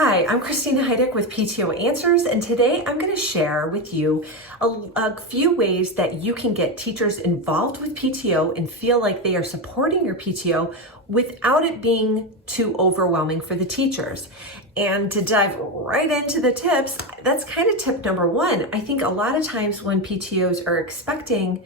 Hi, I'm Christina Heidick with PTO Answers, and today I'm going to share with you a few ways that you can get teachers involved with PTO and feel like they are supporting your PTO without it being too overwhelming for the teachers. And to dive right into the tips, that's kind of tip number one. I think a lot of times when PTOs are expecting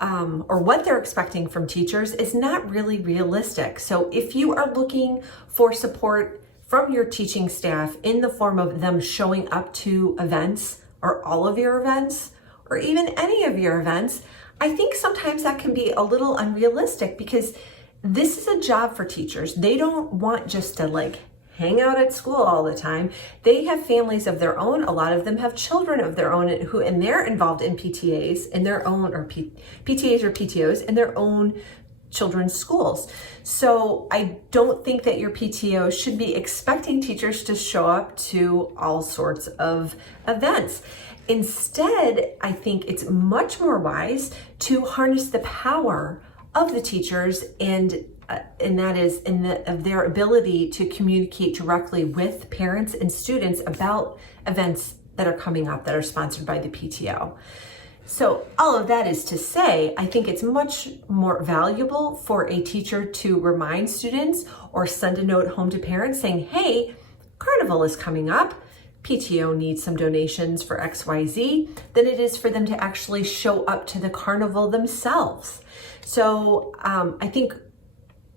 or what they're expecting from teachers is not really realistic. So if you are looking for support from your teaching staff in the form of them showing up to events or all of your events or even any of your events, I think sometimes that can be a little unrealistic because this is a job for teachers. They don't want just to hang out at school all the time. They have families of their own. A lot of them have children of their own and they're involved in PTAs in their own PTAs or PTOs in their own children's schools. So I don't think that your PTO should be expecting teachers to show up to all sorts of events. Instead, I think it's much more wise to harness the power of the teachers and that is of their ability to communicate directly with parents and students about events that are coming up that are sponsored by the PTO. So all of that is to say, I think it's much more valuable for a teacher to remind students or send a note home to parents saying, hey, Carnival is coming up. PTO needs some donations for XYZ, than it is for them to actually show up to the carnival themselves. So I think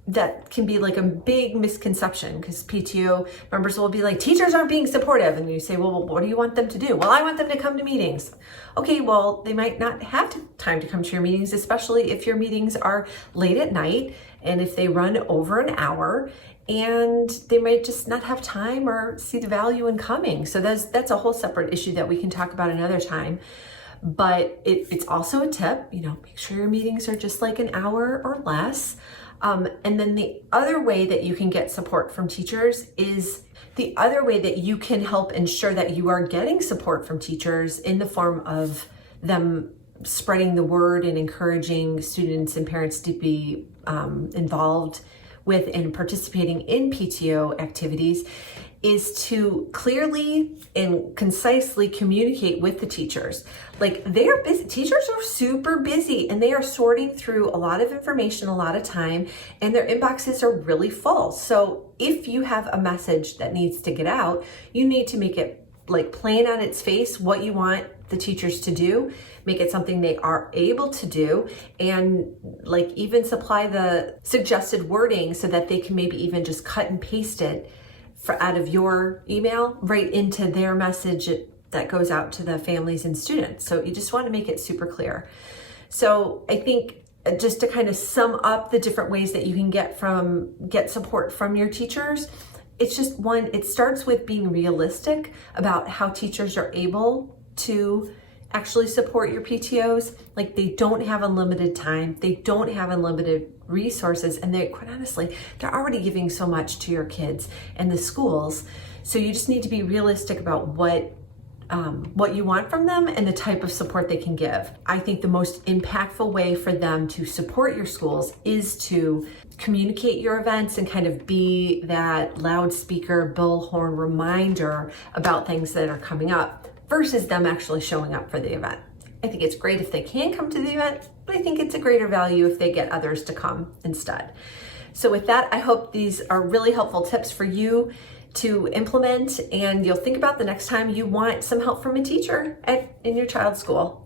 that can be like a big misconception because PTO members will be like, teachers aren't being supportive. And you say, well, what do you want them to do? Well, I want them to come to meetings. Okay, well, they might not have time to come to your meetings, especially if your meetings are late at night and if they run over an hour, and they might just not have time or see the value in coming. So that's a whole separate issue that we can talk about another time. But it's also a tip, make sure your meetings are just like an hour or less. And then the other way that you can get support from teachers is the other way that you can help ensure that you are getting support from teachers in the form of them spreading the word and encouraging students and parents to be involved with and participating in PTO activities is to clearly and concisely communicate with the teachers. They're busy. Teachers are super busy and they are sorting through a lot of information a lot of time, and their inboxes are really full. So if you have a message that needs to get out, you need to make it plain on its face what you want the teachers to do, make it something they are able to do, and even supply the suggested wording so that they can maybe even just cut and paste it out of your email right into their message that goes out to the families and students. So you just want to make it super clear. So I think just to kind of sum up the different ways that you can get support from your teachers, it's just one, it starts with being realistic about how teachers are able to actually support your PTOs. They don't have unlimited time, they don't have unlimited resources, and quite honestly, they're already giving so much to your kids and the schools. So you just need to be realistic about what you want from them and the type of support they can give. I think the most impactful way for them to support your schools is to communicate your events and kind of be that loudspeaker, bullhorn reminder about things that are coming up versus them actually showing up for the event. I think it's great if they can come to the event, but I think it's a greater value if they get others to come instead. So with that, I hope these are really helpful tips for you to implement, and you'll think about the next time you want some help from a teacher in your child's school.